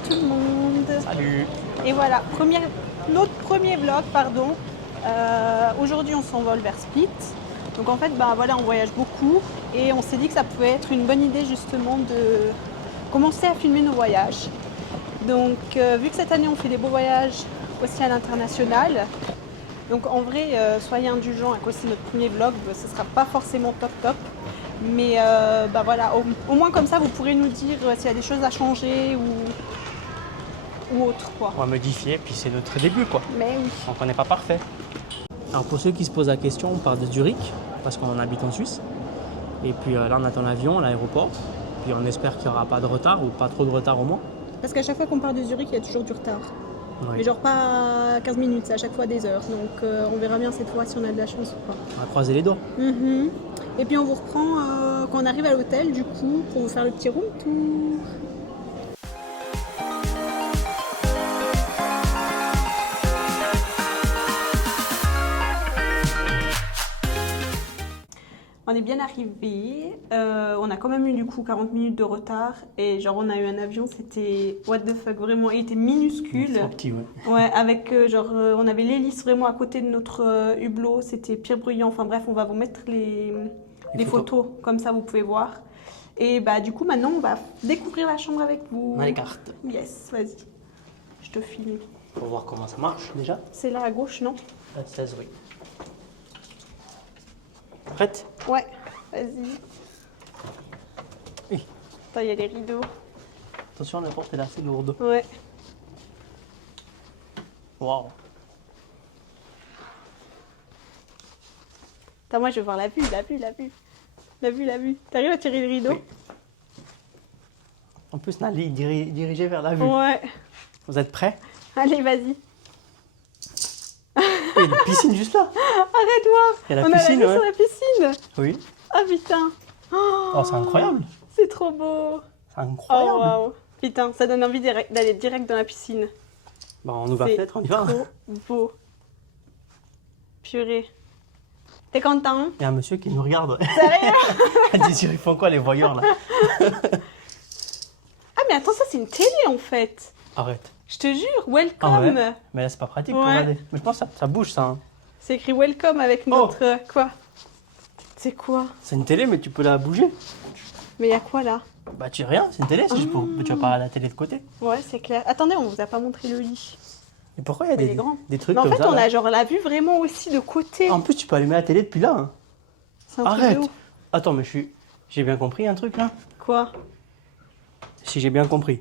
tout le monde. Salut. Et voilà, notre premier vlog, pardon. Aujourd'hui, on s'envole vers Split. Donc en fait, voilà, on voyage beaucoup et on s'est dit que ça pouvait être une bonne idée justement de commencer à filmer nos voyages. Donc vu que cette année, on fait des beaux voyages aussi à l'international, donc en vrai, soyez indulgents à cause c'est notre premier vlog, ce ne sera pas forcément top. Mais voilà, au moins comme ça, vous pourrez nous dire s'il y a des choses à changer ou autre, quoi. On va modifier, puis c'est notre début, quoi. Mais oui. Donc on n'est pas parfait. Alors pour ceux qui se posent la question, on part de Zurich, parce qu'on habite en Suisse. Et puis là, on attend l'avion à l'aéroport. Puis on espère qu'il n'y aura pas de retard, ou pas trop de retard au moins. Parce qu'à chaque fois qu'on part de Zurich, il y a toujours du retard. Oui. Mais genre pas 15 minutes, c'est à chaque fois des heures. Donc on verra bien cette fois si on a de la chance ou pas. On va croiser les doigts. Et puis on vous reprend quand on arrive à l'hôtel, du coup, pour vous faire le petit room tour. On est bien arrivé, on a quand même eu du coup 40 minutes de retard et genre on a eu un avion, c'était what the fuck, vraiment, il était minuscule. C'est petit, ouais. Ouais, avec on avait l'hélice vraiment à côté de notre hublot, c'était pire bruyant, enfin bref, on va vous mettre les photos, comme ça vous pouvez voir. Et du coup maintenant on va découvrir la chambre avec vous. On a les cartes. Yes, vas-y, je te filme. Pour voir comment ça marche déjà. C'est là à gauche, non? La 16, oui. Prête? Ouais, vas-y. Oui. Attends, il y a les rideaux. Attention, la porte elle est assez lourde. Ouais. Waouh. Attends, moi je veux voir la vue. T'arrives à tirer le rideau? Oui. En plus, Nali est dirigée vers la vue. Ouais. Vous êtes prêts? Allez, vas-y. Il y a une piscine juste là. Arrête voir. Il y a la On piscine, a la vue ouais. sur la piscine. Oui. Ah putain. Oh, c'est incroyable. C'est trop beau. C'est Oh incroyable. waouh. Putain, ça donne envie d'aller direct dans la piscine. Bon, on ouvre la fenêtre, on y va. Trop beau. Purée. T'es content? Il y a un monsieur qui nous regarde. Sérieux? Elle dit, ils font quoi les voyeurs là? Ah mais attends, ça c'est une télé en fait. Arrête. Je te jure, welcome. Ah ouais. Mais là, c'est pas pratique pour Ouais. regarder. Mais je pense que ça bouge ça. Hein. C'est écrit welcome avec notre... quoi? C'est quoi? C'est une télé, mais tu peux la bouger. Mais il y a quoi là? Bah, tu rien, c'est une télé, c'est juste pour. Tu vas pas à la télé de côté. Ouais, c'est clair. Attendez, on vous a pas montré le lit. Et pourquoi il y a Mais il est grand. des trucs Mais en comme fait, ça on là a genre la vue vraiment aussi de côté. En plus, tu peux allumer la télé depuis là. Hein. C'est un truc Arrête. de ouf. Attends, mais j'ai bien compris un truc là. Quoi? Si j'ai bien compris.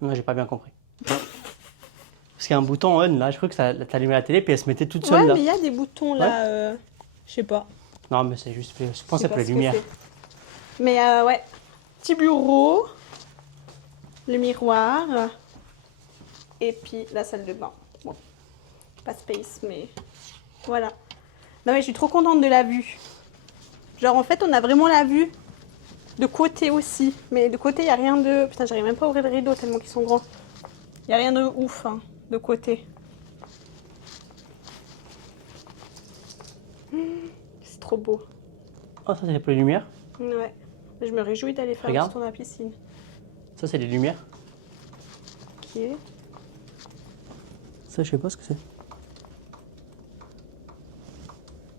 Non, j'ai pas bien compris. Parce qu'il y a un bouton on là, je crois que ça t'allumait la télé puis elle se mettait toute seule Ouais, là. mais il y a des boutons là, je sais pas. Non, mais c'est juste, je pense que Je sais c'est pas pour les ce que lumières. c'est. Mais ouais, petit bureau, le miroir, et puis la salle de bain. Bon, pas space, mais voilà. Non mais je suis trop contente de la vue. Genre en fait, on a vraiment la vue de côté aussi. Mais de côté, il n'y a rien de... Putain, j'arrive même pas à ouvrir le rideau tellement qu'ils sont grands. Il n'y a rien de ouf hein, de côté. C'est trop beau. Oh, ça c'est pour les lumières. Ouais. Je me réjouis d'aller faire un Regarde. petit tour dans la piscine. Ça c'est les lumières. Qui est... Ça, je sais pas ce que c'est.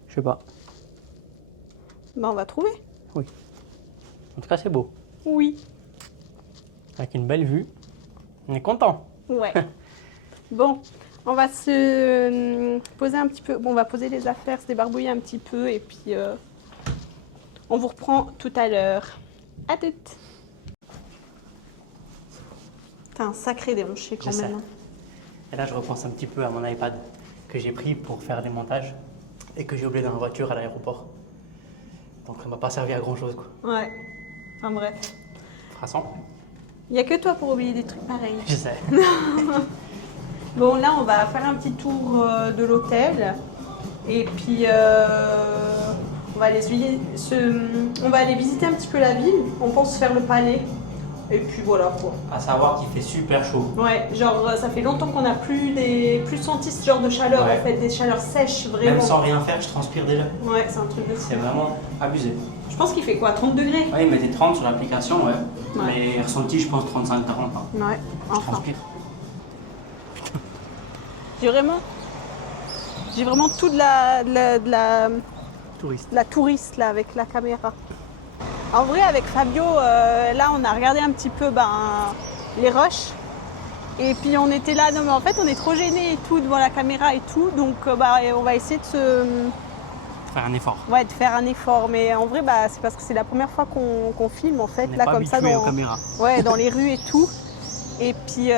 Je sais pas. Bah on va trouver. Oui. En tout cas, c'est beau. Oui. Avec une belle vue. On est content. Ouais. Bon, on va se poser un petit peu. Bon, on va poser les affaires, se débarbouiller un petit peu et puis on vous reprend tout à l'heure. À toutes. T'as un sacré déhanché quand Je sais. même. Hein. Et là, je repense un petit peu à mon iPad que j'ai pris pour faire des montages et que j'ai oublié dans la voiture à l'aéroport. Donc, ça m'a pas servi à grand chose, quoi. Ouais. Enfin bref. Frassant. Il n'y a que toi pour oublier des trucs pareils. Je sais. Bon, là, on va faire un petit tour de l'hôtel. Et puis, on va aller visiter un petit peu la ville. On pense faire le palais. Et puis voilà quoi. À savoir qu'il fait super chaud. Ouais, genre ça fait longtemps qu'on n'a plus senti ce genre de chaleur Ouais. en fait, des chaleurs sèches vraiment. Même sans rien faire, je transpire déjà. Ouais, c'est un truc de fou. C'est vraiment abusé. Je pense qu'il fait quoi, 30 degrés? Ouais, il mettait 30 sur l'application, ouais. Ouais. Mais ressenti, je pense 35-40. Hein. Ouais, Je enfin. transpire. J'ai vraiment tout de la Touriste. touriste là avec la caméra. En vrai, avec Fabio, là on a regardé un petit peu les rushs. Et puis on était là, non mais en fait on est trop gênés et tout devant la caméra et tout. Donc on va essayer de Faire un effort. de faire un effort. Mais en vrai, c'est parce que c'est la première fois qu'on filme en fait. On n'est Là pas comme ça habitué aux caméras. Ouais, dans les rues et tout. Et puis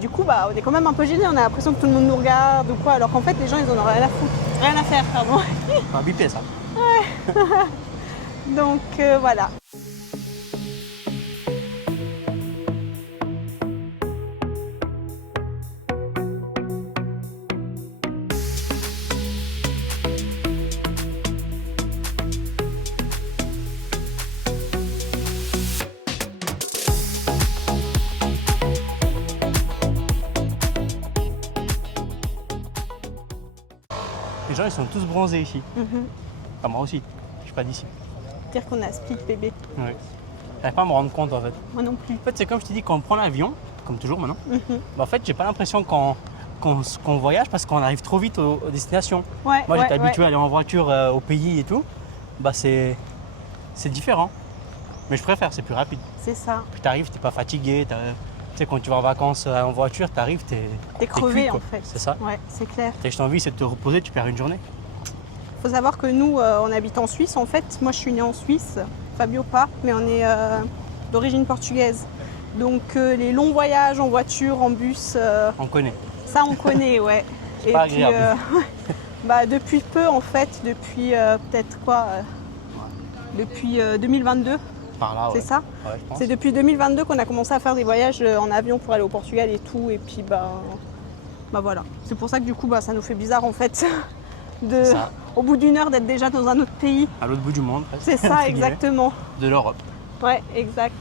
du coup on est quand même un peu gênés, on a l'impression que tout le monde nous regarde ou quoi, alors qu'en fait les gens ils en ont rien à foutre. Rien à faire, pardon. On va biper ça. Donc voilà. Les gens ils sont tous bronzés ici. Mhm. Enfin, moi aussi, je suis pas d'ici. Dire qu'on a split bébé. Ouais. J'arrive pas à me rendre compte en fait. Moi non plus. En fait, c'est comme je te dis, quand on prend l'avion, comme toujours maintenant, Mhm. en fait, j'ai pas l'impression qu'on voyage parce qu'on arrive trop vite aux destinations. Ouais, Moi, ouais, j'étais habitué ouais. à aller en voiture au pays et tout. C'est différent. Mais je préfère, c'est plus rapide. C'est ça. Puis t'arrives, t'es pas fatigué. Tu sais, quand tu vas en vacances en voiture, t'arrives, T'es crevé cuit, en quoi. fait. C'est ça. Ouais, c'est clair. T'as juste envie, c'est de te reposer, tu perds une journée. Faut savoir que nous, on habite en Suisse en fait. Moi je suis née en Suisse, Fabio pas, mais on est d'origine portugaise. Donc les longs voyages en voiture, en bus, On connaît. ça on connaît, ouais. Et pas puis, agréable. depuis peu en fait, depuis peut-être quoi depuis 2022, Par là, ouais. c'est ça? Ouais, je pense. C'est depuis 2022 qu'on a commencé à faire des voyages en avion pour aller au Portugal et tout. Et puis voilà. C'est pour ça que du coup ça nous fait bizarre en fait Ça. au bout d'une heure d'être déjà dans un autre pays. À l'autre bout du monde, presque. C'est ça Entre guillemets. exactement. De l'Europe. Ouais, exact.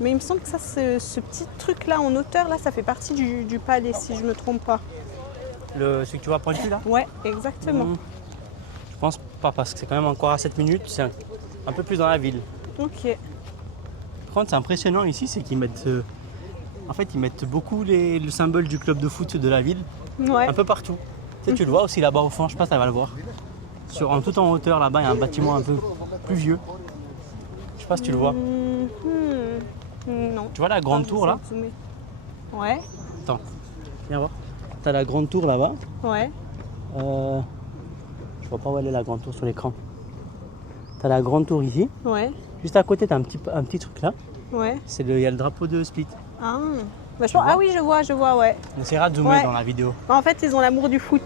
Mais il me semble que ça, ce petit truc-là en hauteur, là, ça fait partie du palais, si je ne me trompe pas. Celui que tu vois pointu là Ouais, exactement. Je pense pas parce que c'est quand même encore à 7 minutes, c'est un peu plus dans la ville. Ok. Par contre, c'est impressionnant ici, c'est qu'ils mettent, en fait, ils mettent beaucoup le symbole du club de foot de la ville, Ouais. un peu partout. Tu sais, tu le vois aussi là-bas au fond, je sais pas si tu vas le voir. Tout en hauteur là-bas, il y a un bâtiment un peu plus vieux. Je sais pas si tu le vois. Non. Tu vois la grande tour là? J'essaie de zoomer. Ouais, Attends, viens voir. T'as la grande tour là-bas. ouais. Je vois pas où elle est la grande tour sur l'écran. T'as la grande tour ici. Ouais, Juste à côté, t'as un petit truc là. ouais. Il y a le drapeau de Split. Ah, ah oui, je vois, ouais. On essaiera de zoomer Ouais. dans la vidéo. En fait, ils ont l'amour du foot.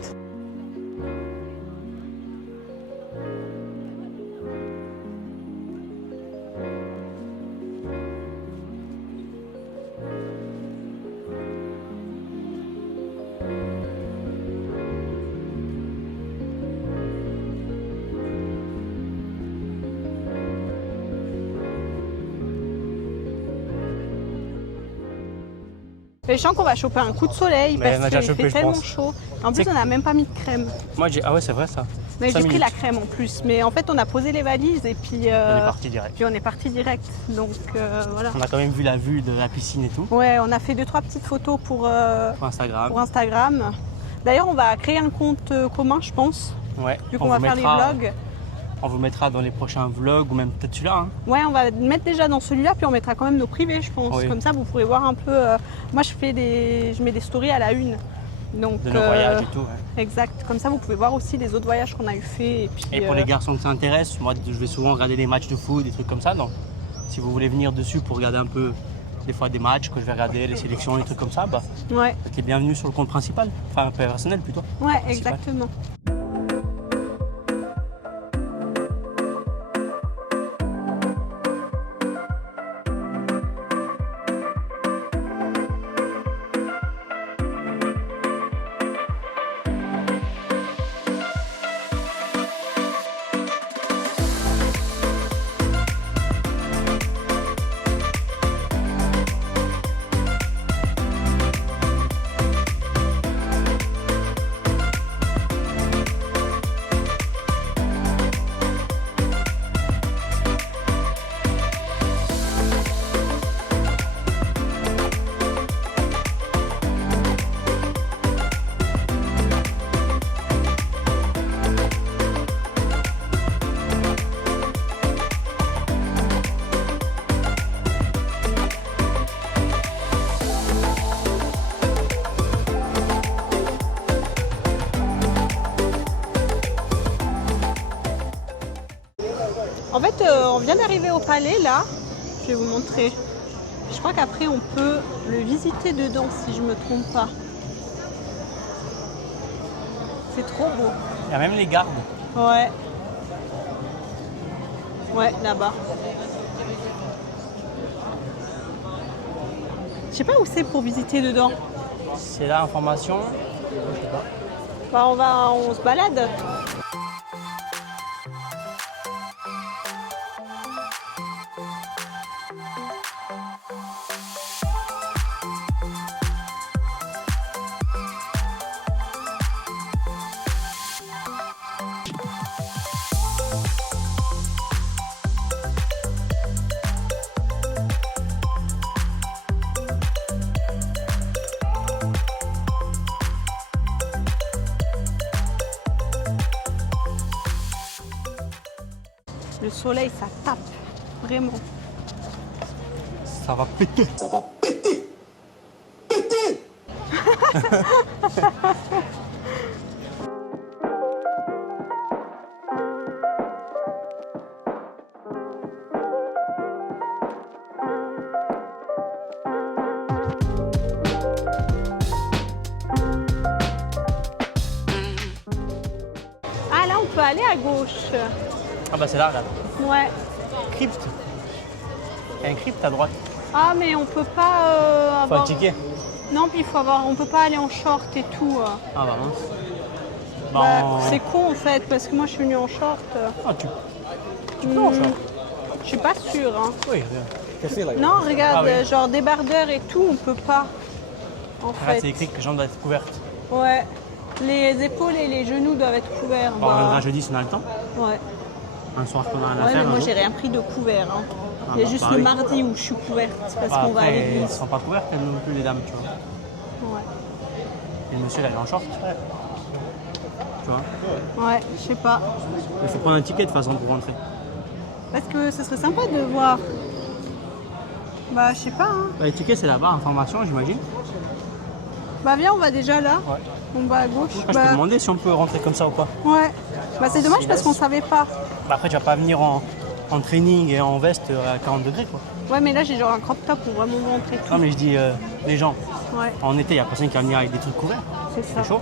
Les gens qu'on va choper un coup de soleil Mais on a parce déjà qu'il chopé, fait je tellement pense. chaud. En plus, C'est- on n'a même pas mis de crème. Moi, ah ouais, c'est vrai ça. Mais 5 j'ai pris la minutes. crème en plus. Mais en fait, on a posé les valises et puis, On est parti direct. puis on est parti direct. Donc voilà. On a quand même vu la vue de la piscine et tout. Ouais, on a fait 2-3 petites photos pour Instagram. Instagram. D'ailleurs, on va créer un compte commun, je pense, Ouais. vu qu'on va faire les vlogs. On vous mettra dans les prochains vlogs ou même peut-être celui-là. Hein. Ouais, on va le mettre déjà dans celui-là, puis on mettra quand même nos privés, je pense. Oui. Comme ça, vous pourrez voir un peu. Moi, je mets des stories à la une. Donc, de nos voyages et tout. Ouais. Exact. Comme ça, vous pouvez voir aussi les autres voyages qu'on a eu fait. Et pour les garçons qui s'intéressent, moi je vais souvent regarder des matchs de foot, des trucs comme ça. Donc si vous voulez venir dessus pour regarder un peu des fois des matchs que je vais regarder, les sélections, les trucs comme ça, bah, Ouais, vous êtes bienvenus sur le compte principal, enfin personnel plutôt. ouais, Principal. exactement. En fait, on vient d'arriver au palais là. Je vais vous montrer. Je crois qu'après on peut le visiter dedans si je me trompe pas. C'est trop beau. Il y a même les gardes. Ouais. Ouais, là-bas. Je sais pas où c'est pour visiter dedans. C'est là information. Je sais pas. Bah, on se balade. Le soleil, ça tape. Vraiment. Ça va péter. Ça va péter. Péter. Ah là, on peut aller à gauche. Ah bah c'est là, regarde. Ouais. Crypte. Il y a un crypte à droite. Ah, mais on peut pas Faut avoir... un ticket. Non, puis il faut avoir... On peut pas aller en short et tout. Ah bah mince. Bah, Bah, en- c'est con en fait, parce que moi je suis venue en short. Ah, tu peux en short. Je suis pas sûre. Hein. Oui, regarde. Non, regarde, Ah oui. genre débardeur et tout, on peut pas. En Regarde, c'est fait. écrit que les jambes doivent être couvertes. Ouais. Les épaules et les genoux doivent être couverts. Bon, on viendra jeudi si on a le temps. Ouais. Un soir qu'on a rien à Ouais, faire. mais un moi jour. j'ai rien pris de couvert. Hein. Ah Il y a bah, juste le pareil. mardi où je suis couverte parce Ah, qu'on va à après, elles ne l'église. sont pas couvertes, elles non plus, les dames, tu vois. Ouais. Et le monsieur, là, il est en short. Tu vois. Ouais, je sais pas. Il faut prendre un ticket de toute façon pour rentrer. Parce que ce serait sympa de voir. Bah, je sais pas. Hein. Bah, les tickets, c'est là-bas, information, j'imagine. Bah, viens, on va déjà là. Ouais. On va à gauche. Après, je peux demander si on peut rentrer comme ça ou pas. Ouais. Bah, c'est dommage parce qu'on savait pas. Bah, après, tu vas pas venir en training et en veste à 40 degrés, quoi. Ouais, mais là j'ai genre un crop top pour vraiment montrer tout. Non, mais je dis les gens. Ouais, En été, il n'y a personne qui va venir avec des trucs couverts. c'est ça. C'est chaud.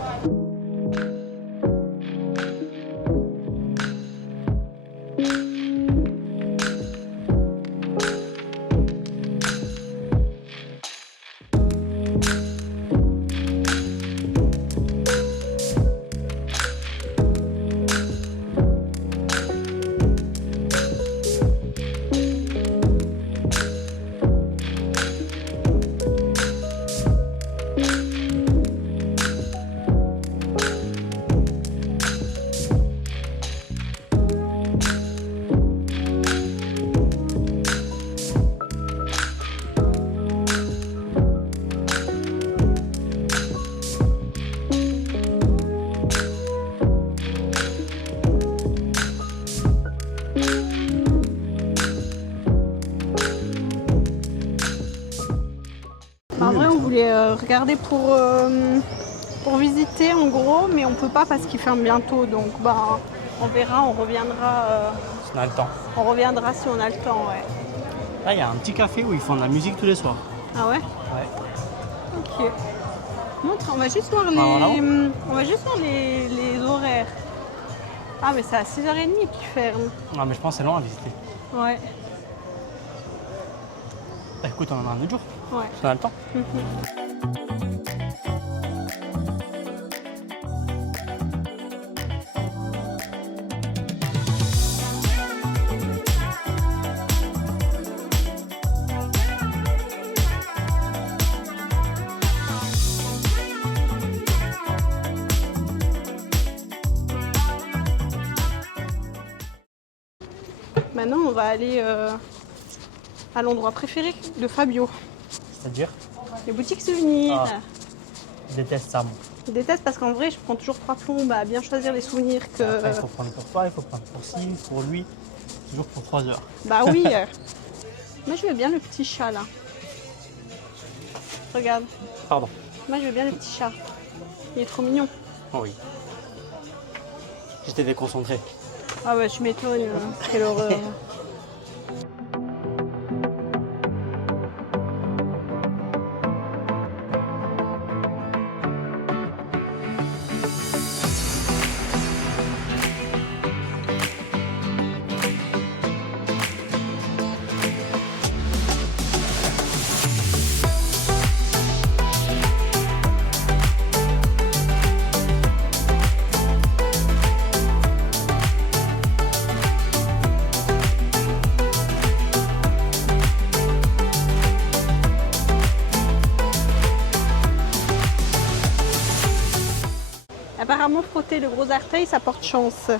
En vrai, on voulait regarder pour pour visiter en gros, mais on peut pas parce qu'il ferme bientôt. Donc bah, on verra, Si on a le temps. on reviendra si on a le temps. Ouais. Là, il y a un petit café où ils font de la musique tous les soirs. Ah ouais? Ouais. Ok. Montre, on va juste voir voilà. les horaires. Ah mais c'est à 6h30 qu'ils ferment. Ah, mais je pense que c'est long à visiter. Ouais. Bah, écoute, on en a un autre jour. Ouais. Si on a le temps. Maintenant, on va aller à l'endroit préféré de Fabio, C'est-à-dire, les boutiques souvenirs. Ah. je déteste ça, moi. Je déteste parce qu'en vrai, je prends toujours 3 plombes à bien choisir les souvenirs que. Après, il faut prendre pour toi, il faut prendre pour ci, pour lui, toujours pour 3 heures. Bah oui. Moi, je veux bien le petit chat là. Regarde. Pardon. Moi, je veux bien le petit chat. Il est trop mignon. Oh oui. J'étais déconcentré. Ah ouais, je m'étonne. Quelle horreur. Apparemment, frotter le gros orteil, ça porte chance.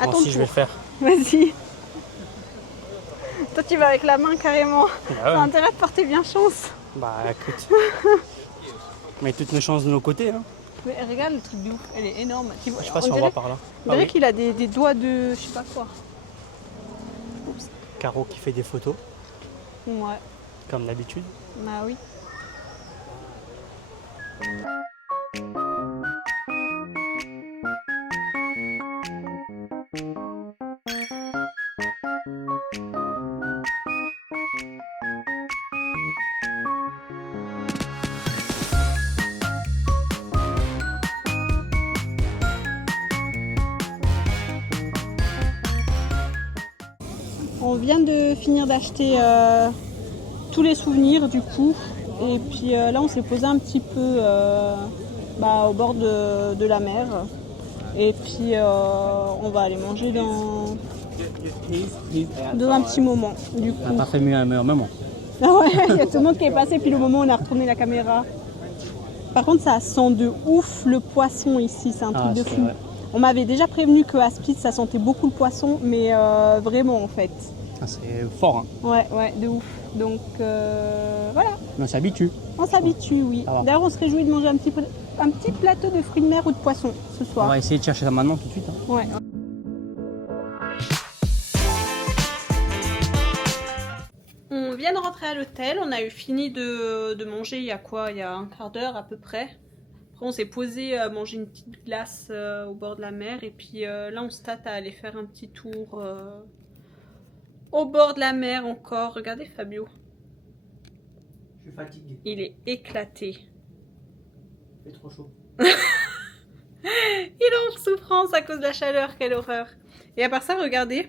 À Moi ton aussi, je vais le tour. faire. Vas-y. Toi, tu vas avec la main carrément. Ah T'as ouais. intérêt de porter bien chance. Bah, écoute. Mais toutes nos chances de nos côtés. Hein. Mais regarde le truc de ouf, elle est énorme. Je sais pas si on dirait, voit par là. on Ah dirait oui. qu'il a des doigts de je sais pas quoi. Caro qui fait des photos, Ouais, comme d'habitude. bah oui. On vient de finir d'acheter tous les souvenirs du coup. Et puis là on s'est posé un petit peu au bord de la mer. Et puis on va aller manger dans un petit moment du coup. On n'a pas fait mieux à un meilleur moment. Ah ouais, il y a tout le monde qui est passé, puis le moment où on a retourné la caméra. Par contre, ça sent de ouf le poisson ici, c'est un truc de c'est fou. vrai. On m'avait déjà prévenu qu'à Split, ça sentait beaucoup le poisson, mais vraiment en fait. Ah, c'est fort, hein. Ouais, de ouf. Donc voilà, Mais on s'habitue. on s'habitue, oui. Ça va. D'ailleurs, on se réjouit de manger un petit plateau de fruits de mer ou de poisson ce On soir. va essayer de chercher ça maintenant tout de suite. Hein. Ouais. On vient de rentrer à l'hôtel, on a eu fini de manger il y a quoi? Il y a un quart d'heure à peu près. Après on s'est posé à manger une petite glace au bord de la mer et puis là on se tâte à aller faire un petit tour au bord de la mer encore. Regardez Fabio, Je suis fatigué, il est éclaté. il fait trop chaud. Il est en souffrance à cause de la chaleur, quelle horreur. Et à part ça, regardez,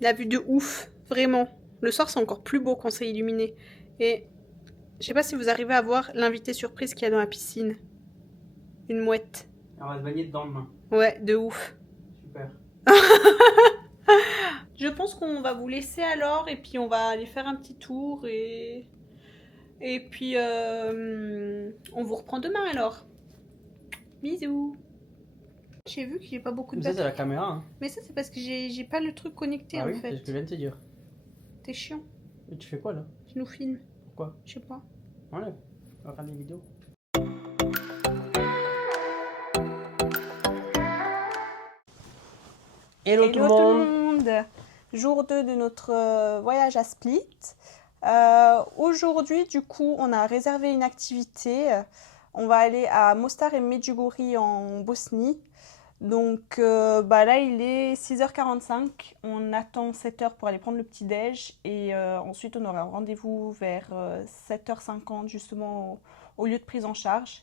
la vue de ouf, vraiment. Le soir c'est encore plus beau quand c'est illuminé. Et je sais pas si vous arrivez à voir l'invité surprise qu'il y a dans la piscine. Une mouette. On va se baigner dedans demain. Ouais, de ouf. Super. Je pense qu'on va vous laisser alors et puis on va aller faire un petit tour et puis on vous reprend demain alors. Bisous. J'ai vu qu'il n'y a pas beaucoup de Ça, c'est batterie. la caméra. Hein. Mais ça c'est parce que j'ai pas le truc connecté Ah en oui, c'est fait. ce que je viens de te dire. T'es chiant. Et tu fais quoi là? Tu nous filmes. Pourquoi? Je sais pas. Enlève. On va regarder les vidéos. Hello, tout le monde. Jour 2 de notre voyage à Split. Aujourd'hui, du coup, on a réservé une activité. On va aller à Mostar et Medjugorje en Bosnie. Donc bah là, il est 6h45. On attend 7h pour aller prendre le petit-déj. Et ensuite, on aura un rendez-vous vers 7h50, justement, au lieu de prise en charge.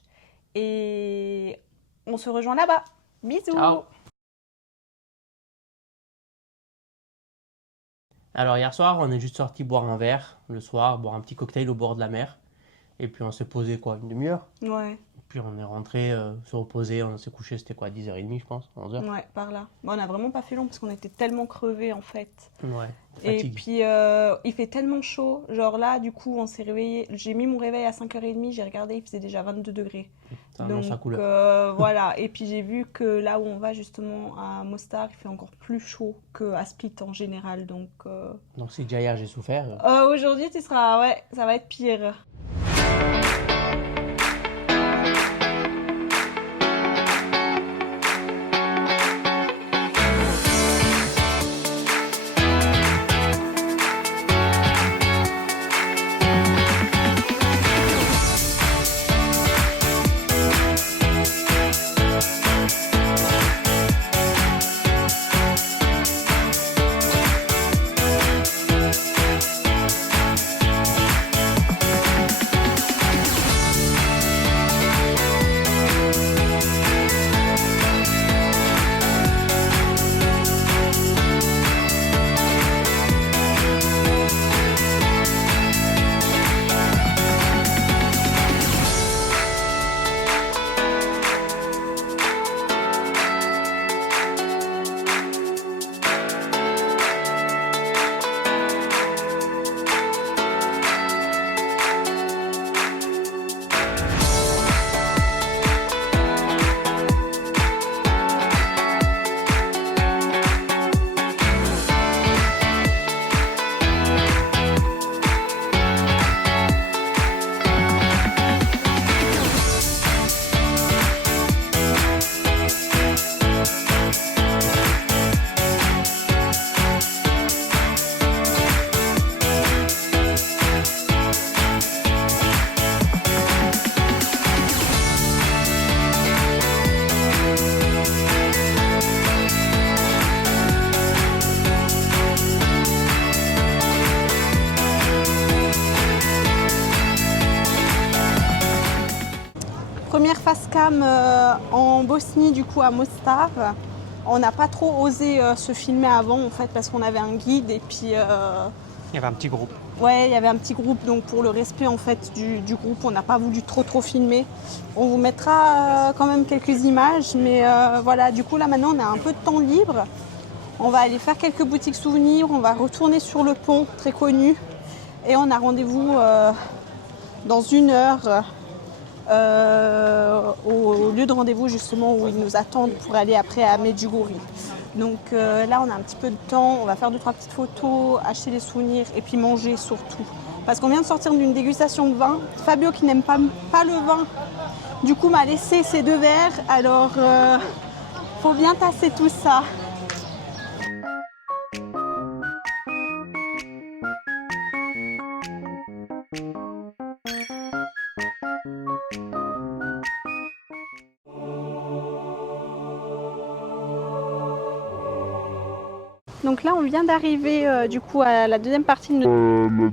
Et on se rejoint là-bas. Bisous! Ciao. Alors hier soir, on est juste sorti boire un verre le soir, boire un petit cocktail au bord de la mer. Et puis on s'est posé quoi, une demi-heure. Ouais, Puis on est rentré, se reposer, on s'est couché, c'était quoi, 10h30 je pense, 11h. ouais, par là. Bon, on n'a vraiment pas fait long parce qu'on était tellement crevés en fait. Ouais, Et fatigue. puis il fait tellement chaud. Genre là, du coup, on s'est réveillé. J'ai mis mon réveil à 5h30, j'ai regardé, il faisait déjà 22 degrés. Ça annonce Donc sa couleur. voilà. Et puis j'ai vu que là où on va justement à Mostar, il fait encore plus chaud qu'à Split en général. Donc Donc si déjà hier j'ai souffert, aujourd'hui, tu seras. Ouais, ça va être pire. Première face cam en Bosnie, du coup à Mostar. On n'a pas trop osé se filmer avant en fait parce qu'on avait un guide et puis il y avait un petit groupe. ouais, il y avait un petit groupe, donc pour le respect en fait du groupe, on n'a pas voulu trop filmer. On vous mettra quand même quelques images, mais voilà, du coup là maintenant on a un peu de temps libre. On va aller faire quelques boutiques souvenirs, on va retourner sur le pont très connu et on a rendez-vous dans 1 heure au lieu de rendez-vous justement où ils nous attendent pour aller après à Medjugorje. Donc là on a un petit peu de temps, on va faire 2-3 petites photos, acheter des souvenirs et puis manger surtout. Parce qu'on vient de sortir d'une dégustation de vin. Fabio qui n'aime pas le vin, du coup m'a laissé ces 2 verres. Alors faut bien tasser tout ça. Donc là, on vient d'arriver du coup à la deuxième partie de notre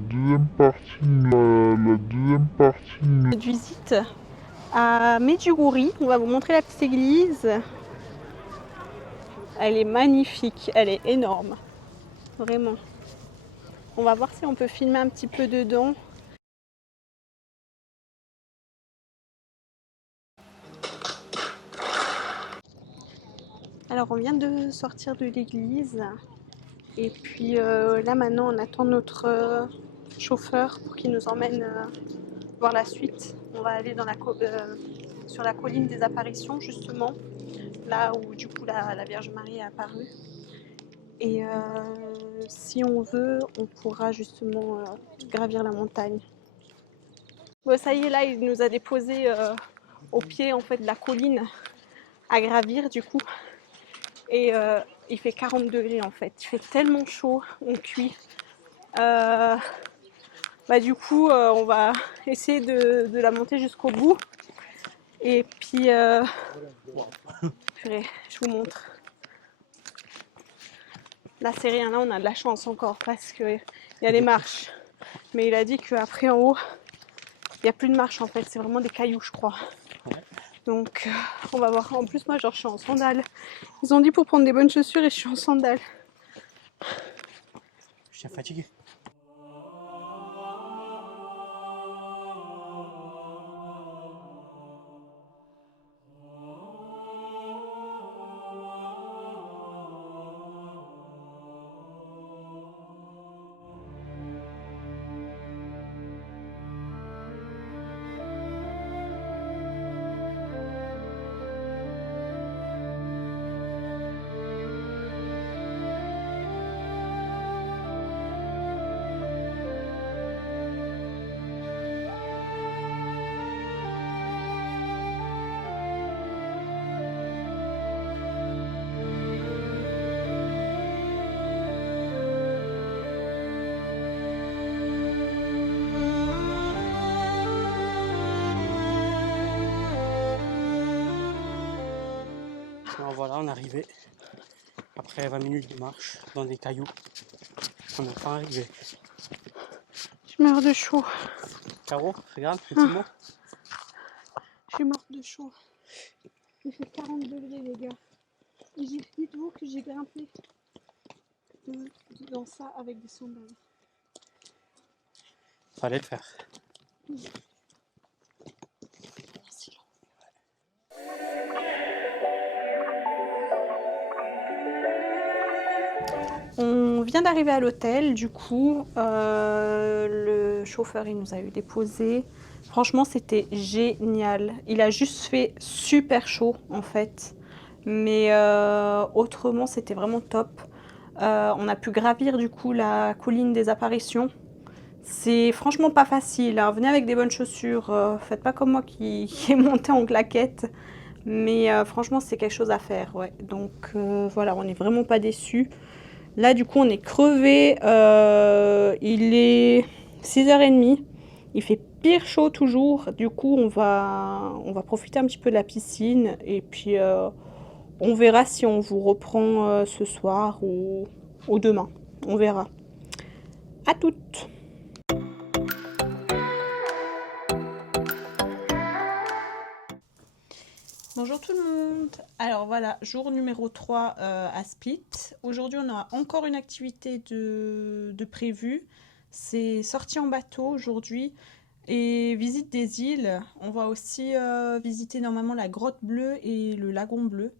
visite à Medjugorje. On va vous montrer la petite église. Elle est magnifique, elle est énorme, vraiment. On va voir si on peut filmer un petit peu dedans. Alors on vient de sortir de l'église. Et puis là maintenant on attend notre chauffeur pour qu'il nous emmène voir la suite. On va aller sur la colline des apparitions justement, là où du coup la Vierge Marie est apparue. Et si on veut, on pourra justement gravir la montagne. Bon, ça y est, là il nous a déposé au pied en fait de la colline à gravir du coup. Et il fait 40 degrés en fait, il fait tellement chaud, on cuit. du coup, on va essayer de la monter jusqu'au bout. Et puis, purée, je vous montre. Là, c'est rien. Là, on a de la chance encore parce qu'il y a les marches. Mais il a dit qu'après, en haut, il n'y a plus de marche en fait. C'est vraiment des cailloux, je crois. Donc, on va voir. En plus, moi, genre, je suis en sandales. Ils ont dit pour prendre des bonnes chaussures et je suis en sandales. Je suis fatigué. Alors voilà, on est arrivé. Après 20 minutes de marche dans des cailloux. On est enfin arrivé. Je meurs de chaud. Caro, regarde, petit mot. Je suis morte de chaud. Il fait 40 degrés, les gars. Et dites-vous que j'ai grimpé dans ça avec des sandales. Fallait le faire. On vient d'arriver à l'hôtel, du coup, le chauffeur il nous a eu déposé. Franchement, c'était génial. Il a juste fait super chaud en fait, mais autrement, c'était vraiment top. On a pu gravir du coup la colline des apparitions. C'est franchement pas facile, hein. Venez avec des bonnes chaussures, faites pas comme moi qui est monté en claquette. Mais franchement, c'est quelque chose à faire, ouais. Donc voilà, on n'est vraiment pas déçus. Là, du coup, on est crevé. Il est 6h30. Il fait pire chaud toujours. Du coup, on va profiter un petit peu de la piscine. Et puis, on verra si on vous reprend ce soir ou demain. On verra. À toutes! Bonjour tout le monde. Alors voilà, jour numéro 3 à Split. Aujourd'hui, on a encore une activité de prévue. C'est sortie en bateau aujourd'hui et visite des îles. On va aussi visiter normalement la grotte bleue et le lagon bleu.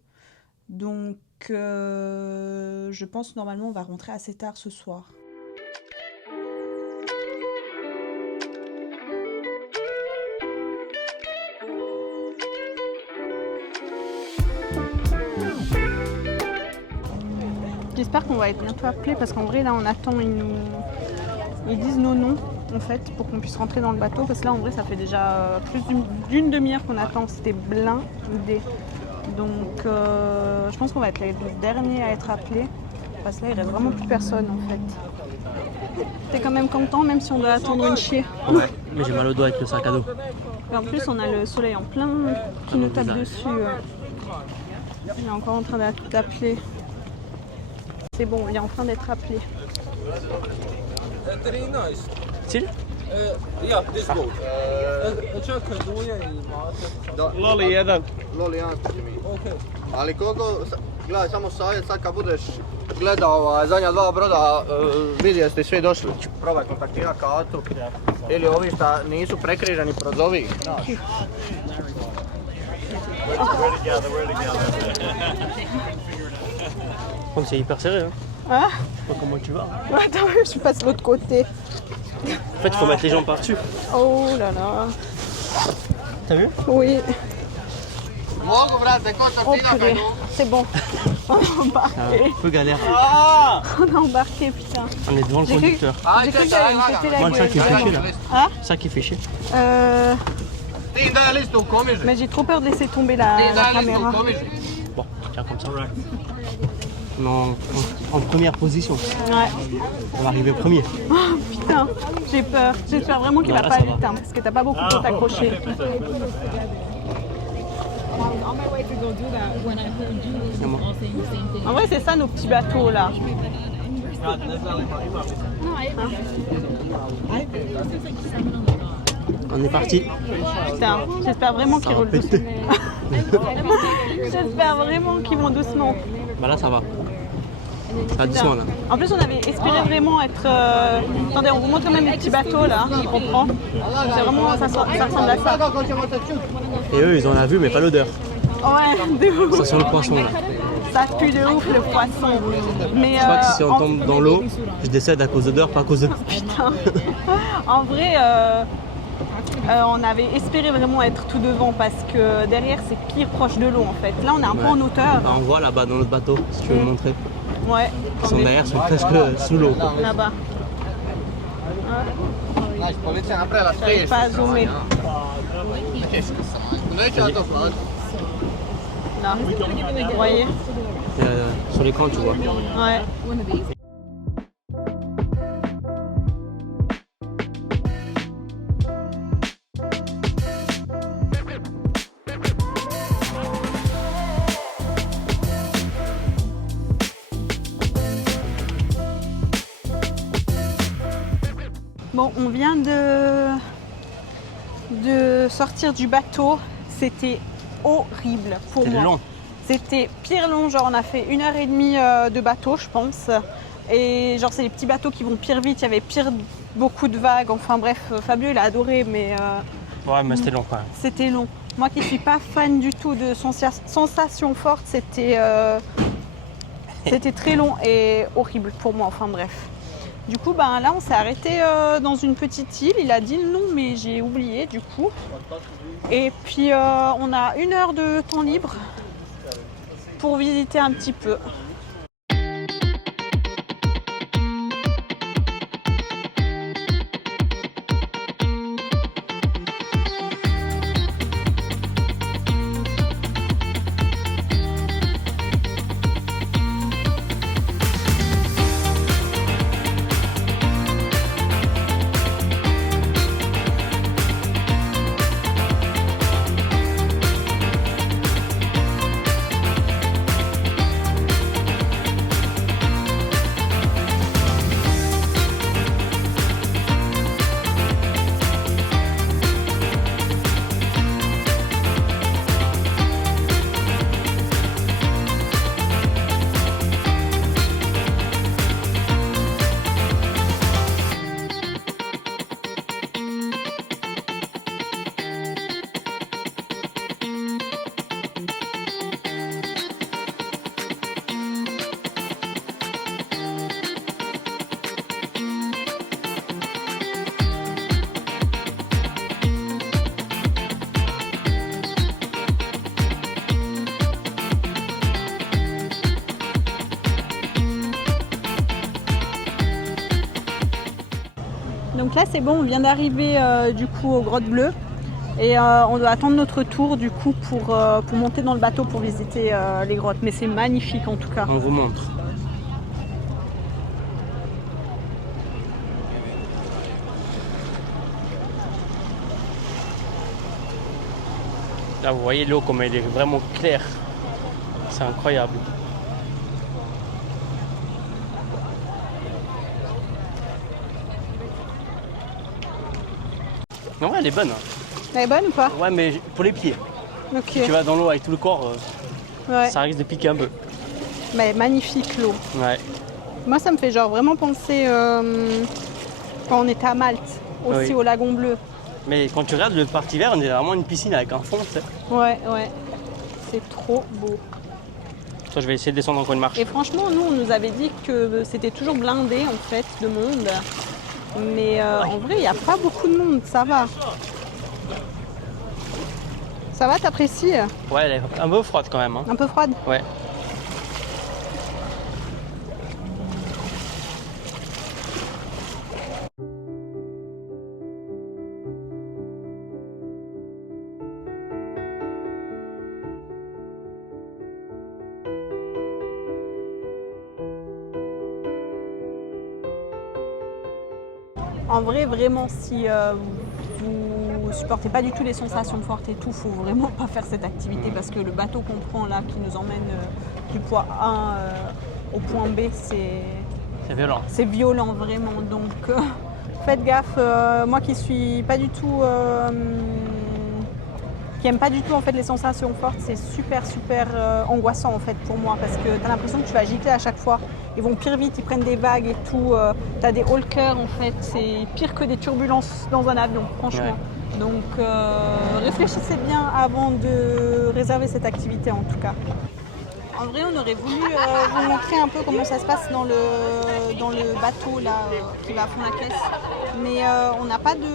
Donc, je pense normalement on va rentrer assez tard ce soir. J'espère qu'on va être bientôt appelé parce qu'en vrai là on attend, ils disent nos noms en fait pour qu'on puisse rentrer dans le bateau parce que là en vrai ça fait déjà plus d'une demi-heure qu'on attend, c'était blindé. Donc je pense qu'on va être les derniers à être appelés parce que là il reste vraiment plus personne en fait. T'es quand même content même si on doit attendre une chier. Ouais, mais j'ai mal au doigt avec le sac à dos. Et en plus on a le soleil en plein qui nous tape dessus. Il est encore en train d'appeler. C'est bon, il est en train d'être appelé. Style? Ja, dit is goed. Čak dunja i mate. Loli jedan. Loli jedan će mi. Okay. Ali koliko, gledaj samo savjet, sad kad budeš gledao zadnja dva broda, vidi jeste ti svi došli. Probaj kontaktirati Katu. Ili ovi šta nisu prekriženi kroz ovih, znaš. Comme c'est hyper serré, hein. Ah, Je sais pas comment tu vas. attends, je passe de l'autre côté. En fait, il faut mettre les jambes par-dessus. Oh là là. T'as vu? Oui. Mogu, brate, ko Oh tortilla purée, menu? c'est bon. On a embarqué. Un peu galère. On a embarqué, putain. On est devant le J'ai cru- conducteur. J'ai cru que j'allais me péter la Moi, le sac, il gueule. fait chier là. Hein Ça qui fait chier. Ti daj listu u komiži. Mais j'ai trop peur de laisser tomber Ti la daj listu u caméra. komiži. Bon, tiens comme ça. On est en première position. Ouais. On va arriver premier. Oh putain, j'ai peur. J'espère vraiment qu'il va Là, pas ça vite, va. hein, parce que t'as pas beaucoup pour t'accrocher. En vrai, c'est ça nos petits bateaux là. On est parti. Putain, j'espère vraiment qu'ils roulent doucement. J'espère vraiment qu'ils vont doucement. Bah là ça va. Ça va doucement là. En plus, on avait espéré vraiment être. Attendez, on vous montre quand même les petits bateaux là qu'on prend. C'est vraiment, ça ressemble à ça. Et eux ils ont la vue mais pas l'odeur. Ouais, de ouf. Ça sent le poisson là. Ça pue de ouf le poisson. Mais Je crois que si on tombe dans l'eau, je décède à cause d'odeur, pas à cause de... putain. En vrai, on avait espéré vraiment être tout devant parce que derrière c'est pire proche de l'eau en fait. Là, on est un peu en hauteur. Bah, on voit là-bas dans notre bateau, si tu veux montrer. Ouais. Ils sont derrière, sont presque sous l'eau. Là-bas. Znači, policija napravila sve J'arrive pas à zoomer. Neće ja to platiti. Là. Vous voyez? Sur l'écran tu vois. Ouais. Bon, on vient de sortir du bateau. C'était horrible pour C'était moi. long. C'était pire long, genre on a fait 1h30 de bateau je pense. Et genre c'est les petits bateaux qui vont pire vite, il y avait beaucoup de vagues. Enfin bref, Fabio il a adoré mais Ouais mais c'était long quand même. c'était long. Moi qui suis pas fan du tout de sensations fortes, c'était très long et horrible pour moi, enfin bref. Du coup, ben, là, on s'est arrêté dans une petite île. Il a dit le nom, mais j'ai oublié du coup. Et puis, on a 1 heure de temps libre pour visiter un petit peu. Donc là c'est bon, on vient d'arriver du coup aux Grottes Bleues et on doit attendre notre tour du coup pour monter dans le bateau pour visiter les grottes. Mais c'est magnifique en tout cas. On vous montre. Là vous voyez l'eau comme elle est vraiment claire. C'est incroyable. Non, ouais, elle est bonne. Elle est bonne ou pas? Ouais, mais pour les pieds. Ok. Si tu vas dans l'eau avec tout le corps, Ouais. ça risque de piquer un peu. Mais magnifique l'eau. Ouais. Moi ça me fait genre vraiment penser quand on était à Malte, aussi Oui. au Lagon Bleu. Mais quand tu regardes le parc hiver, on est vraiment une piscine avec un fond, tu sais. Ouais, ouais. C'est trop beau. Toi, je vais essayer de descendre encore une marche. Et franchement, nous, on nous avait dit que c'était toujours blindé en fait de monde. Mais en vrai, il n'y a pas beaucoup de monde, ça va. Ça va, t'apprécies? Ouais, elle est un peu froide quand même. Hein. Un peu froide? Ouais. En vrai, vraiment, si vous ne supportez pas du tout les sensations fortes et tout, faut vraiment pas faire cette activité parce que le bateau qu'on prend là, qui nous emmène du point A au point B, C'est violent. c'est violent vraiment. Donc faites gaffe. Moi qui suis pas du tout, qui aime pas du tout en fait les sensations fortes, c'est super angoissant en fait pour moi parce que tu as l'impression que tu vas gicler à chaque fois. Ils vont pire vite, ils prennent des vagues et tout. Tu as des hawkers en fait, c'est pire que des turbulences dans un avion, franchement. Ouais. Donc réfléchissez bien avant de réserver cette activité en tout cas. En vrai, on aurait voulu vous montrer un peu comment ça se passe dans le bateau là, qui va à fond la caisse. Mais on n'a pas de...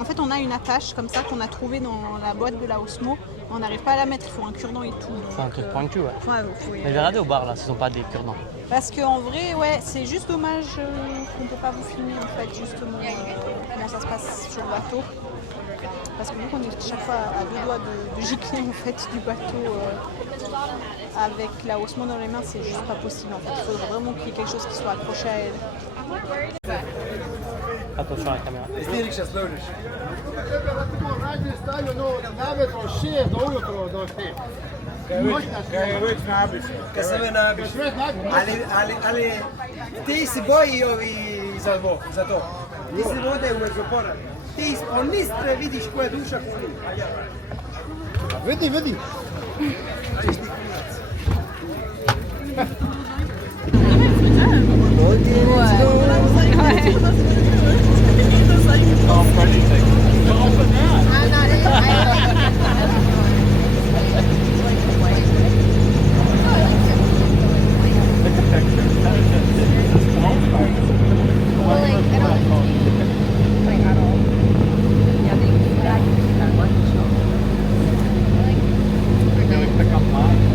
En fait, on a une attache comme ça qu'on a trouvée dans la boîte de la Osmo. On n'arrive pas à la mettre, il faut un cure-dent et tout. Faut un truc pointu, ouais. Ouais, Mais regardez au bar là, s'ils n'ont pas des cure-dents. parce qu'en vrai, ouais, c'est juste dommage qu'on ne peut pas vous filmer en fait, justement, comment ça se passe sur le bateau. Parce que vu qu'on est chaque fois à deux doigts de gicler en fait du bateau avec la Osmo dans les mains, c'est juste pas possible en fait. Il faudrait vraiment qu'il y ait quelque chose qui soit accroché à elle. Attention à la caméra. Snijnik će složiš. Rađe stavio novo na navetro 6 do ujutro do 5. Kad je već nabiše. Kad se me nabiš. Sve nabiše. Ali ti si boji ovi za to. Nisi vode u Međuporan. Ti ispod Nistre vidiš koja je duša kunu. Vidi, vidi. Pick up mine.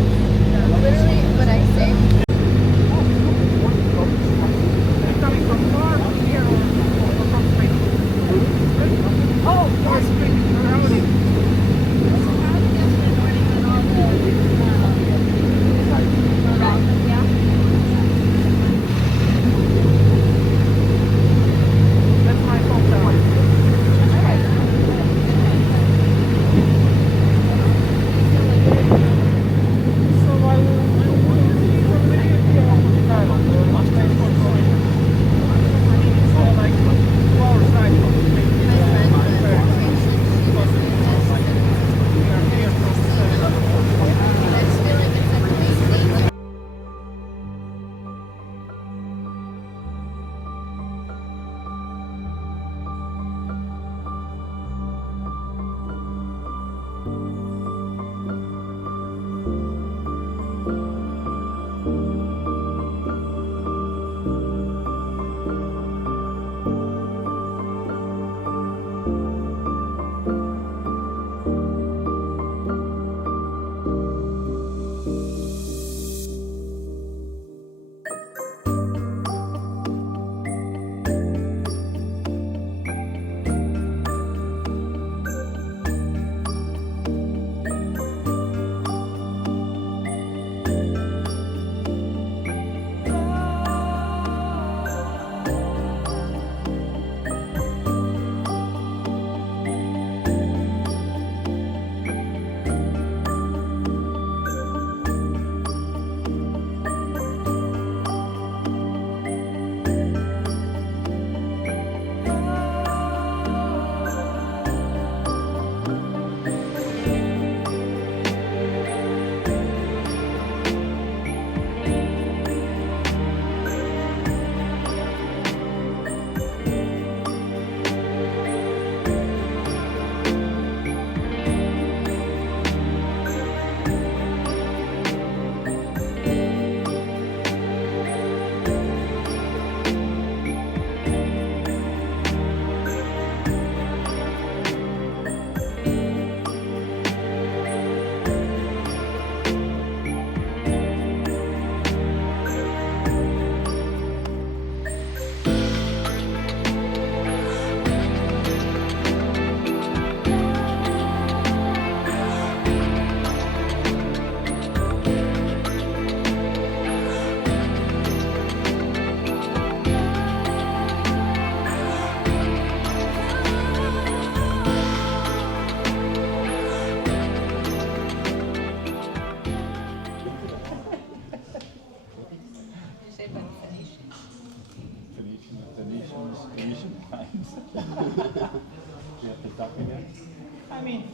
I mean,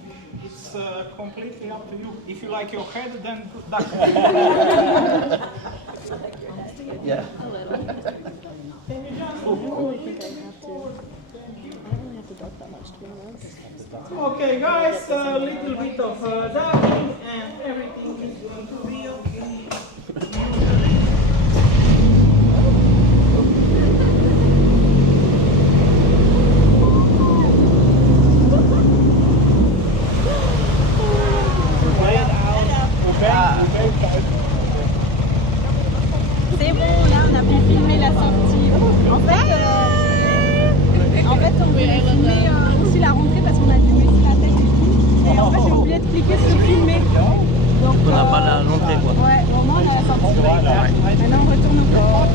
it's completely up to you. If you like your head, then duck. Yeah. Okay, guys, a little bit of ducking and everything is going to be okay. C'est bon, là on a pu filmer la sortie. En fait on voulait filmer aussi la rentrée parce qu'on a dû baisser la tête et tout. Et en fait j'ai oublié de cliquer sur filmer. Donc On n'a pas l'entrée quoi. ouais, au moins on a la sortie. Maintenant on retourne au camp.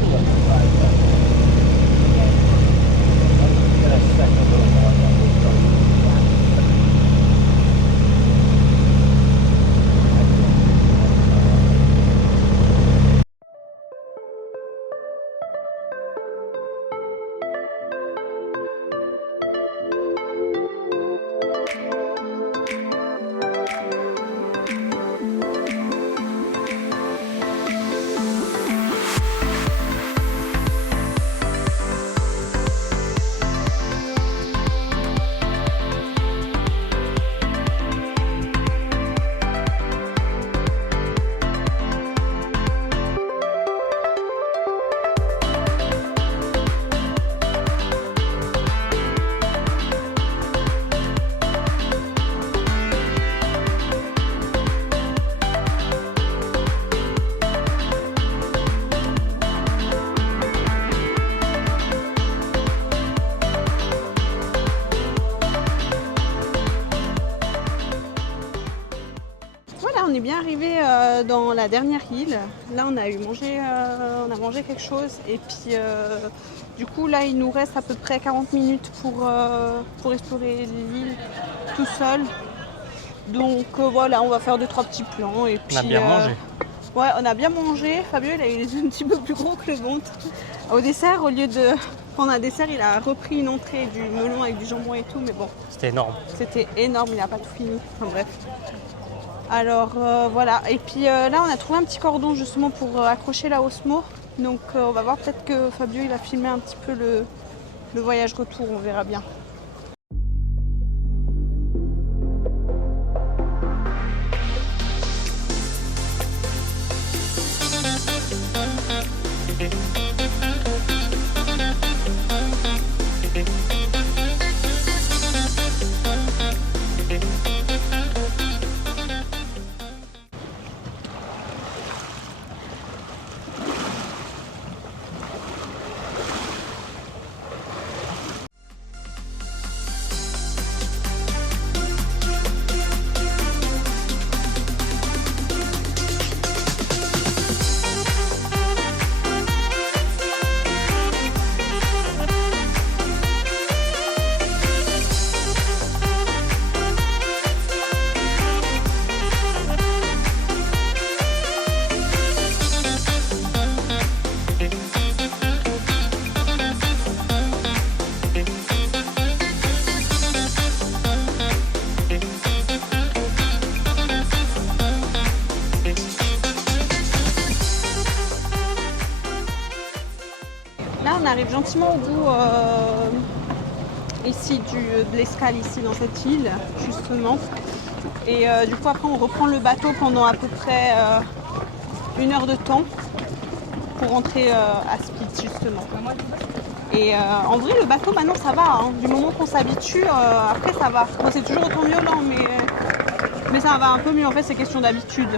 Voilà, on est bien arrivé dans la dernière île. Là, on a mangé quelque chose. Et puis, du coup, là, il nous reste à peu près 40 minutes pour explorer l'île tout seul. Donc, voilà, on va faire 2-3 petits plans. Et puis, On a bien mangé. Ouais, on a bien mangé. Fabio, il a eu les yeux un petit peu plus gros que le ventre. Au dessert, au lieu de prendre un dessert, il a repris une entrée du melon avec du jambon et tout. Mais bon, C'était énorme. c'était énorme, il n'a pas tout fini. Enfin bref. Alors voilà, et puis là on a trouvé un petit cordon justement pour accrocher la Osmo. Donc on va voir, peut-être que Fabio il a filmé un petit peu le voyage retour, on verra bien. Là, on arrive gentiment au bout ici de l'escale ici dans cette île, justement. Et du coup, après, on reprend le bateau pendant à peu près 1 heure de temps pour rentrer à Split, justement. Et en vrai, le bateau, maintenant, ça va. Hein. Du moment qu'on s'habitue, après, ça va. Bon, c'est toujours autant violent, mais ça va un peu mieux. En fait, c'est question d'habitude.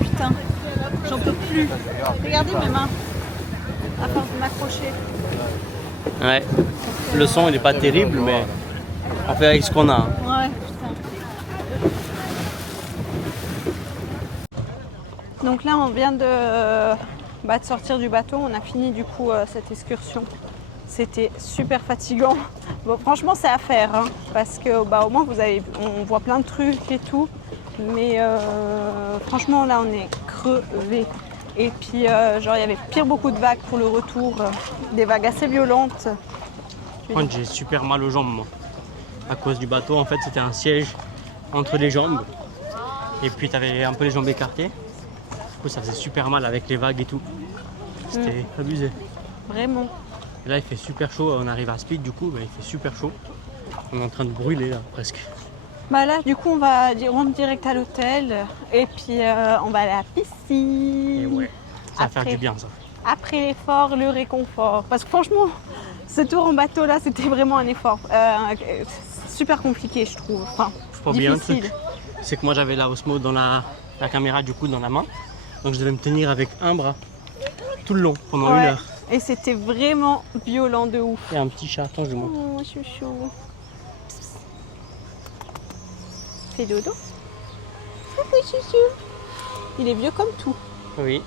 Putain, j'en peux plus. Regardez mes mains. à force de m'accrocher. Ouais. Le son il est pas terrible, mais on fait avec ce qu'on a. Hein. Ouais, putain. Donc là, on vient de sortir du bateau. On a fini du coup cette excursion. C'était super fatigant. Bon, franchement, c'est à faire, hein, parce que au moins on voit plein de trucs et tout. Mais franchement, là, on est crevés. Et puis, genre, il y avait beaucoup de vagues pour le retour, des vagues assez violentes. Par contre, j'ai super mal aux jambes, moi. À cause du bateau, en fait, c'était un siège entre les jambes. Et puis, tu avais un peu les jambes écartées. Du coup, ça faisait super mal avec les vagues et tout. C'était abusé. Vraiment. Et là, il fait super chaud. On arrive à Split, du coup, il fait super chaud. On est en train de brûler, là, presque. Bah là, du coup, on rentre direct à l'hôtel. Et puis, on va aller à la piscine. Et ouais, ça va faire du bien, ça. Après l'effort, le réconfort. Parce que franchement, ce tour en bateau là, c'était vraiment un effort. Super compliqué, je trouve. Enfin, Bien un difficile. truc, c'est que moi j'avais la Osmo dans la caméra du coup dans la main. Donc je devais me tenir avec un bras tout le long pendant 1 heure. Et c'était vraiment violent de ouf. Et un petit chat, attends, je montre. Oh, chouchou. Fais dodo. Coucou, chouchou. Il est vieux comme tout. Oui.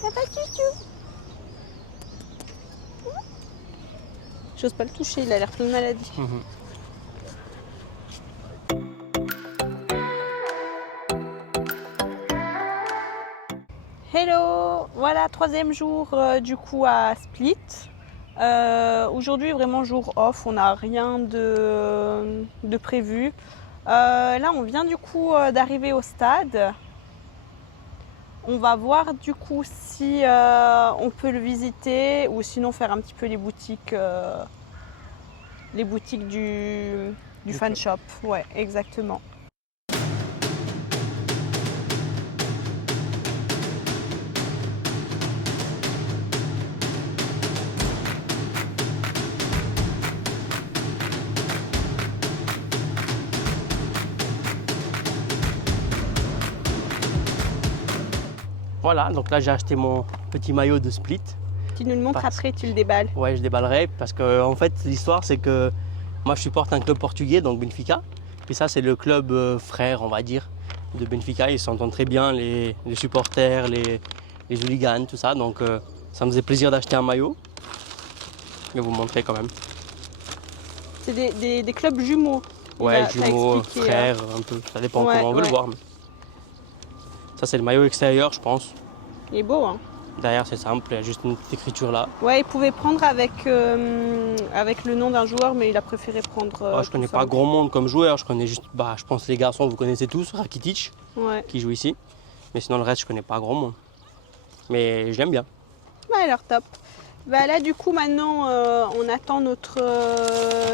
Papa chouchou. J'ose pas le toucher, il a l'air plein de maladie. Hello, voilà, 3e jour du coup à Split. Aujourd'hui vraiment jour off, on n'a rien de prévu. Là on vient du coup d'arriver au stade. On va voir du coup si on peut le visiter ou sinon faire un petit peu les boutiques du fan shop. Ouais, exactement. Voilà, donc là j'ai acheté mon petit maillot de Split. Tu nous le montres après, tu le déballes. Ouais, je déballerai parce que en fait l'histoire c'est que moi je supporte un club portugais, donc Benfica. Puis ça c'est le club frère, on va dire, de Benfica. Ils s'entendent très bien, les supporters, les hooligans, tout ça. Donc ça me faisait plaisir d'acheter un maillot. Je vais vous montrer quand même. C'est des clubs jumeaux. Ouais, T'as jumeaux, expliqué, frères, un peu. Ça dépend Ouais, comment on veut le voir. Mais... Ça c'est le maillot extérieur, je pense. Il est beau, hein. Derrière c'est simple, il y a juste une petite écriture là. Ouais, il pouvait prendre avec le nom d'un joueur, mais il a préféré prendre. Je connais pas grand monde comme joueur, je connais juste, je pense les garçons, vous connaissez tous, Rakitic, qui joue ici. Mais sinon le reste, je connais pas grand monde. Mais j'aime bien. Ouais, il a l'air top. Bah là, du coup, maintenant, on attend notre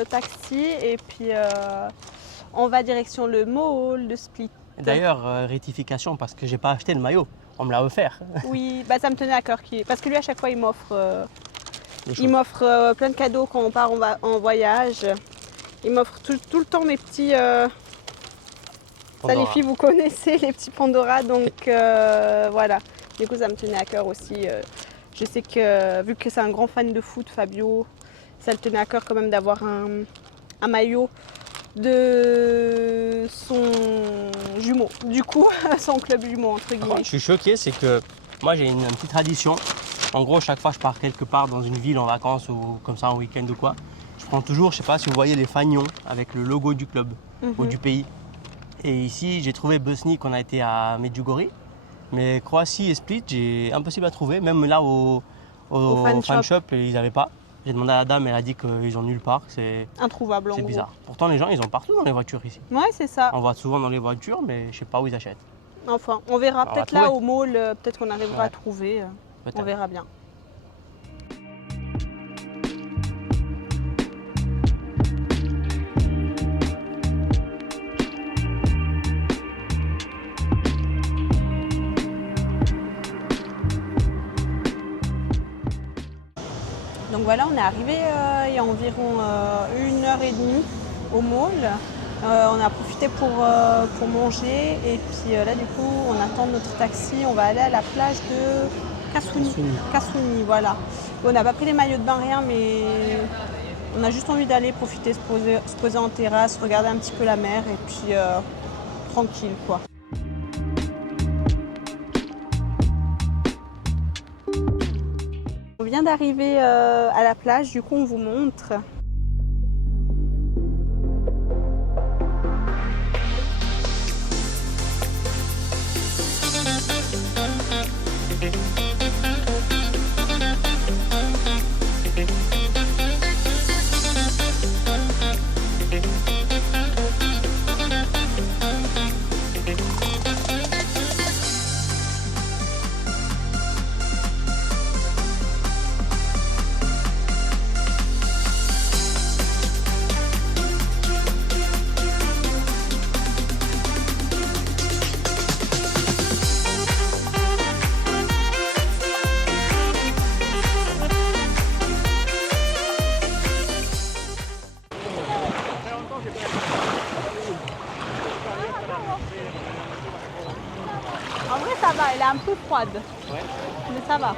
taxi et puis on va direction le mall de Split. D'ailleurs, rectification parce que j'ai pas acheté le maillot, on me l'a offert. Oui, bah ça me tenait à cœur parce que lui à chaque fois il m'offre plein de cadeaux quand on part en voyage. Il m'offre tout le temps mes petits ça les filles vous connaissez les petits Pandora, donc voilà. Du coup ça me tenait à cœur aussi. Je sais que vu que c'est un grand fan de foot, Fabio, ça le tenait à cœur quand même d'avoir un maillot de son jumeau, du coup son club jumeau entre guillemets. Je suis choqué, c'est que moi j'ai une petite tradition. En gros, chaque fois que je pars quelque part dans une ville en vacances ou comme ça en week-end ou quoi, je prends toujours, je sais pas si vous voyez les fanions avec le logo du club ou du pays. Et ici j'ai trouvé Bosnie qu'on a été à Medjugorje, mais Croatie et Split j'ai impossible à trouver, même là au fan shop ils n'avaient pas. J'ai demandé à la dame, elle a dit qu'ils ont nulle part, c'est introuvable. C'est bizarre. Pourtant les gens ils ont partout dans les voitures ici. Ouais, c'est ça. On voit souvent dans les voitures, mais je sais pas où ils achètent. Enfin, on verra peut-être là au mall, peut-être qu'on arrivera à trouver. On verra bien. Donc voilà, on est arrivé il y a environ 1h30 au mall. On a profité pour manger et puis là du coup on attend notre taxi. On va aller à la plage de Kassouni, voilà. On n'a pas pris les maillots de bain, rien, mais on a juste envie d'aller profiter, se poser en terrasse, regarder un petit peu la mer et puis tranquille, quoi. On vient d'arriver à la plage, du coup on vous montre. En vrai ça va, elle est un peu froide. Ouais. Mais ça va.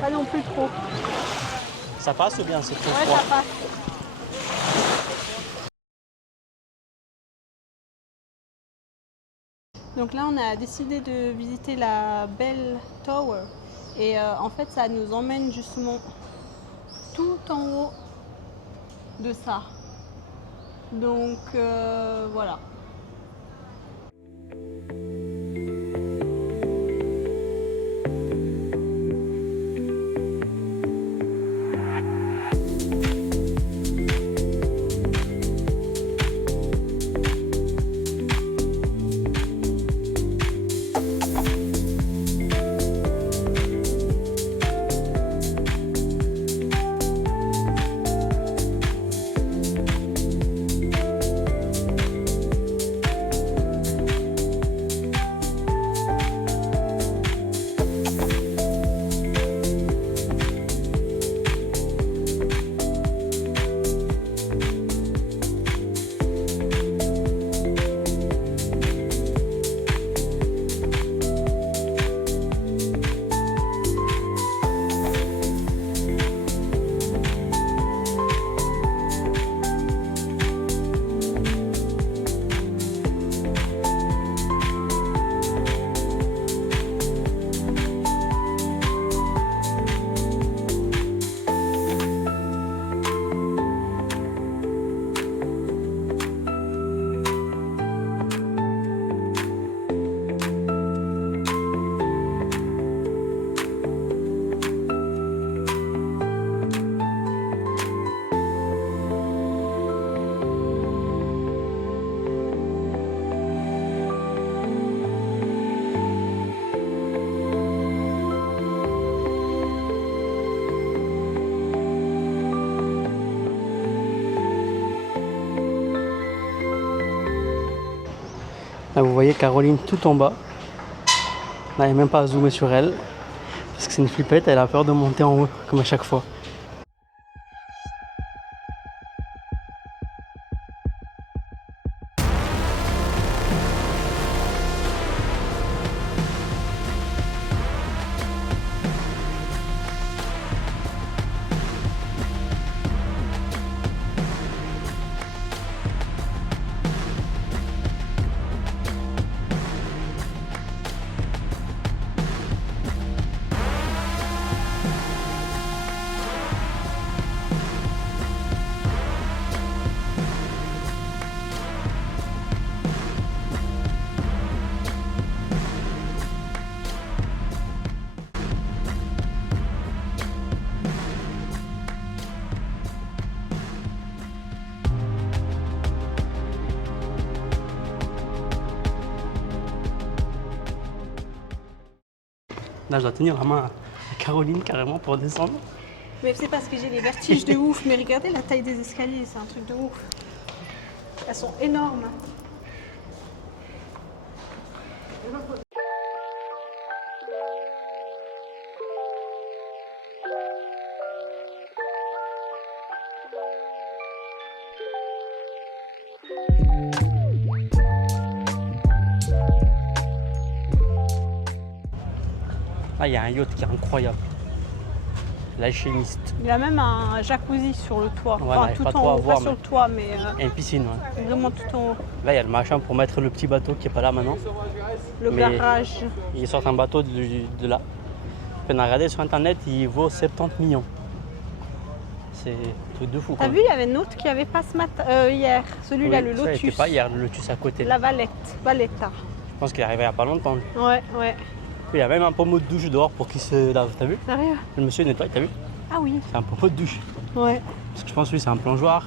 Pas non plus trop. Ça passe ou bien c'est trop Ouais, froid? ça passe. Donc là, on a décidé de visiter la Bell Tower. Et en fait, ça nous emmène justement tout en haut de ça. Donc voilà. Là, vous voyez Caroline tout en bas. On n'arrive même pas à zoomer sur elle. Parce que c'est une flippette, elle a peur de monter en haut, comme à chaque fois. Là, je dois tenir la main à Caroline carrément pour descendre. Mais c'est parce que j'ai des vertiges de ouf. Mais regardez la taille des escaliers, c'est un truc de ouf. Elles sont énormes. Là, Ah, il y a un yacht qui est incroyable. L'alchimiste. Il a même un jacuzzi sur le toit. Ouais, on n'arrive tout pas en trop à haut, voir, pas sur mais- le toit, mais Il y a une piscine, ouais. vraiment tout en haut. Là, il y a le machin pour mettre le petit bateau qui est pas là maintenant. Le Mais- garage. Ils sortent un bateau de là. On a regardé sur internet, il vaut 70 millions. C'est un truc de fou. T'as quand vu, il y avait une autre qui avait pas ce matin, hier. Celui-là, même. le Oui, ça, il était Lotus. pas hier, le Lotus à côté. La Valette. Valletta. Je pense qu'il est arrivé il y a pas longtemps. lui. Ouais, ouais. Il y a même un pommeau de douche dehors pour qu'il se lave. T'as vu? Sérieux? Le monsieur nettoie, t'as vu? Ah oui. C'est un pommeau de douche. Ouais. Parce que je pense que lui, c'est un plongeoir.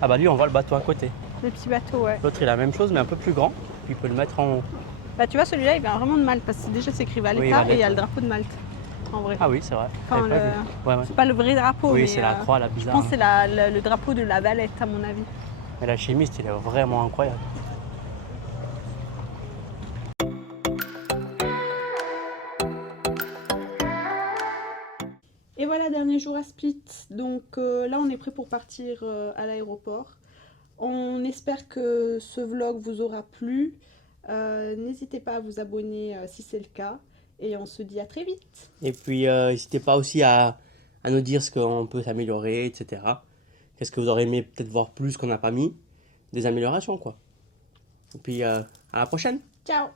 Ah bah lui, on voit le bateau à côté. Le petit bateau, ouais. L'autre, il a la même chose, mais un peu plus grand. Puis il peut le mettre en haut. Bah tu vois, celui-là, il vient vraiment de Malte parce que déjà c'est écrit Valletta Oui, Valletta. et il y a le drapeau de Malte. En vrai. Ah oui, c'est vrai. Enfin, J'avais pas le- vu. Ouais, ouais. C'est pas le vrai drapeau, Oui, mais c'est la croix, la bizarre. je pense que c'est le drapeau de la Valette, à mon avis. Mais l'alchimiste, il est vraiment incroyable. Et voilà, dernier jour à Split. Donc là, on est prêt pour partir à l'aéroport. On espère que ce vlog vous aura plu. N'hésitez pas à vous abonner si c'est le cas. Et on se dit à très vite. Et puis, n'hésitez pas aussi à nous dire ce qu'on peut s'améliorer, etc. Qu'est-ce que vous aurez aimé peut-être voir plus qu'on n'a pas mis. Des améliorations, quoi. Et puis, à la prochaine. Ciao!